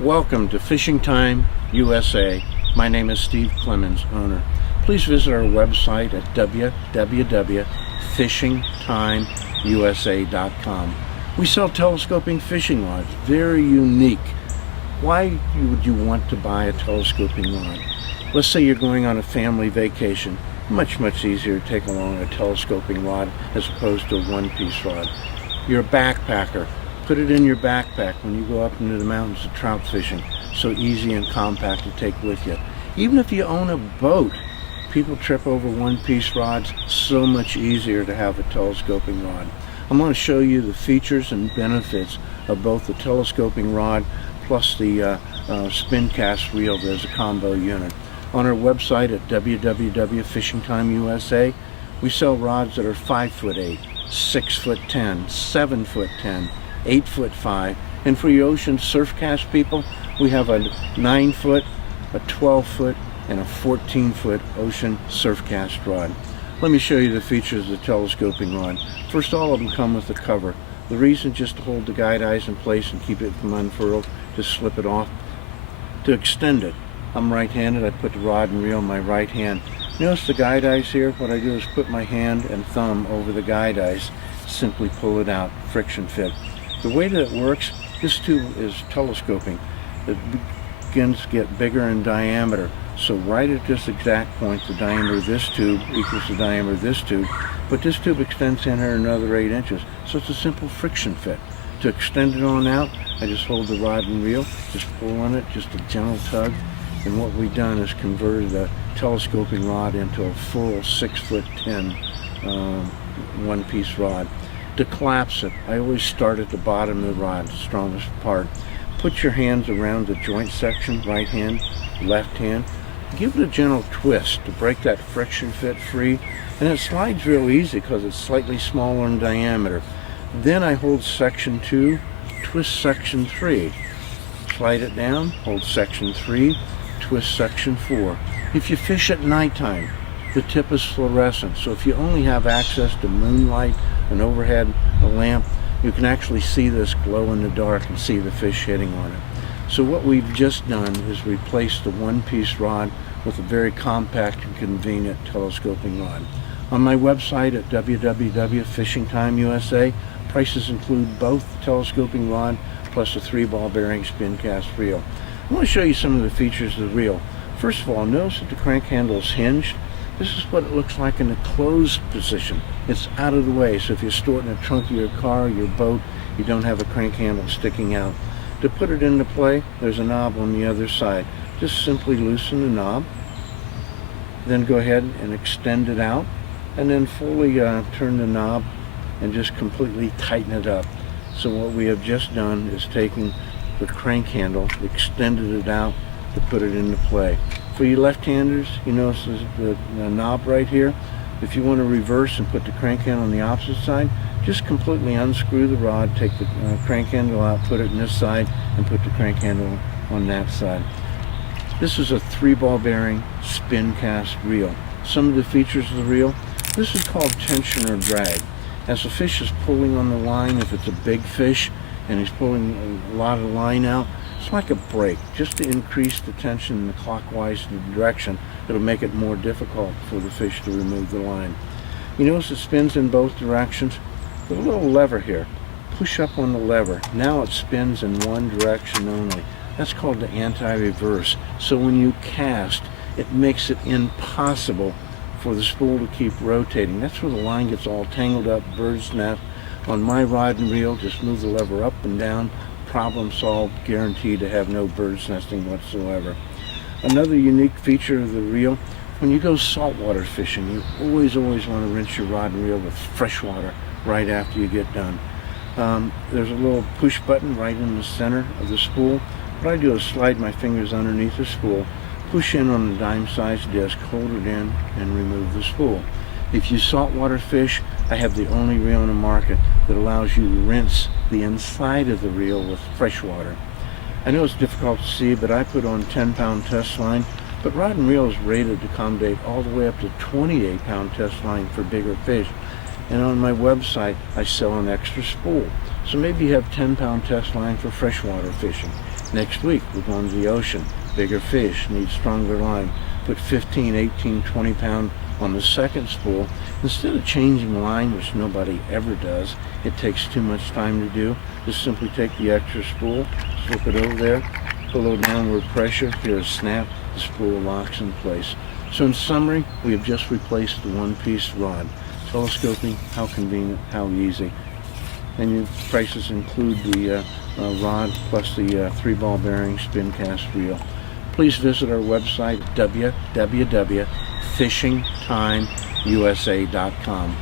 Welcome to Fishing Time USA. My name is Steve Clemens, owner. Please visit our website at www.fishingtimeusa.com. We sell telescoping fishing rods, very unique. Why would you want to buy a telescoping rod? Let's say you're going on a family vacation. Much easier to take along a telescoping rod as opposed to a one-piece rod. You're a backpacker. Put it in your backpack when you go up into the mountains to trout fishing. So easy and compact to take with you. Even if you own a boat, people trip over one-piece rods. So much easier to have a telescoping rod. I'm going to show you the features and benefits of both the telescoping rod plus the spin cast reel as a combo unit. On our website at www.fishingtimeusa, we sell rods that are 5'8", 6'10", 7'10", 8'5", and for your ocean surf cast people, we have a 9-foot, a 12-foot, and a 14-foot ocean surf cast rod. Let me show you the features of the telescoping rod. First, all of them come with a cover. The reason just to hold the guide eyes in place and keep it from unfurled, just slip it off. To extend it, I'm right-handed, I put the rod and reel in my right hand. Notice the guide eyes here? What I do is put my hand and thumb over the guide eyes, simply pull it out, friction fit. The way that it works, this tube is telescoping. It begins to get bigger in diameter. So right at this exact point, the diameter of this tube equals the diameter of this tube. But this tube extends in here another 8 inches. So it's a simple friction fit. To extend it on out, I just hold the rod and reel, just pull on it, just a gentle tug. And what we've done is converted a telescoping rod into a full 6'10" one-piece rod. To collapse it, I always start at the bottom of the rod, the strongest part. Put your hands around the joint section, right hand, left hand. Give it a gentle twist to break that friction fit free, and it slides real easy because it's slightly smaller in diameter. Then I hold section 2, twist section 3. Slide it down, hold section 3, twist section 4. If you fish at nighttime, the tip is fluorescent, so if you only have access to moonlight, an overhead, a lamp, you can actually see this glow in the dark and see the fish hitting on it. So what we've just done is replace the one-piece rod with a very compact and convenient telescoping rod. On my website at www.fishingtimeusa, prices include both the telescoping rod plus a 3-ball bearing spin cast reel. I want to show you some of the features of the reel. First of all, notice that the crank handle is hinged. This is what it looks like in the closed position. It's out of the way, so if you store it in the trunk of your car or your boat, you don't have a crank handle sticking out. To put it into play, there's a knob on the other side. Just simply loosen the knob, then go ahead and extend it out, and then fully turn the knob and just completely tighten it up. So what we have just done is taken the crank handle, extended it out to put it into play. For you left-handers, you notice the knob right here. If you want to reverse and put the crank handle on the opposite side, just completely unscrew the rod, take the crank handle out, put it on this side, and put the crank handle on that side. This is a 3-ball bearing spin cast reel. Some of the features of the reel, this is called tension or drag. As the fish is pulling on the line, if it's a big fish and he's pulling a lot of line out, it's like a brake. Just to increase the tension in the clockwise direction, it'll make it more difficult for the fish to remove the line. You notice it spins in both directions. With a little lever here, push up on the lever. Now it spins in one direction only. That's called the anti-reverse. So when you cast, it makes it impossible for the spool to keep rotating. That's where the line gets all tangled up, bird's nest. On my rod and reel, just move the lever up and down. Problem solved, guaranteed to have no bird's nesting whatsoever. Another unique feature of the reel, when you go saltwater fishing, you always want to rinse your rod and reel with fresh water right after you get done. There's a little push button right in the center of the spool. What I do is slide my fingers underneath the spool, push in on the dime-sized disc, hold it in, and remove the spool. If you saltwater fish, I have the only reel in the market that allows you to rinse the inside of the reel with fresh water. I know it's difficult to see, but I put on 10-pound test line, but rod and reel is rated to accommodate all the way up to 28-pound test line for bigger fish. And on my website, I sell an extra spool. So maybe you have 10-pound test line for freshwater fishing. Next week, we're going to the ocean. Bigger fish, need stronger line. Put 15, 18, 20 pound on the second spool. Instead of changing line, which nobody ever does, it takes too much time to do. Just simply take the extra spool, slip it over there, put a little downward pressure, hear a snap, the spool locks in place. So in summary, we have just replaced the one-piece rod. Telescoping, how convenient, how easy. And your prices include the rod plus the 3-ball bearing spin cast reel. Please visit our website, www.fishingtimeusa.com.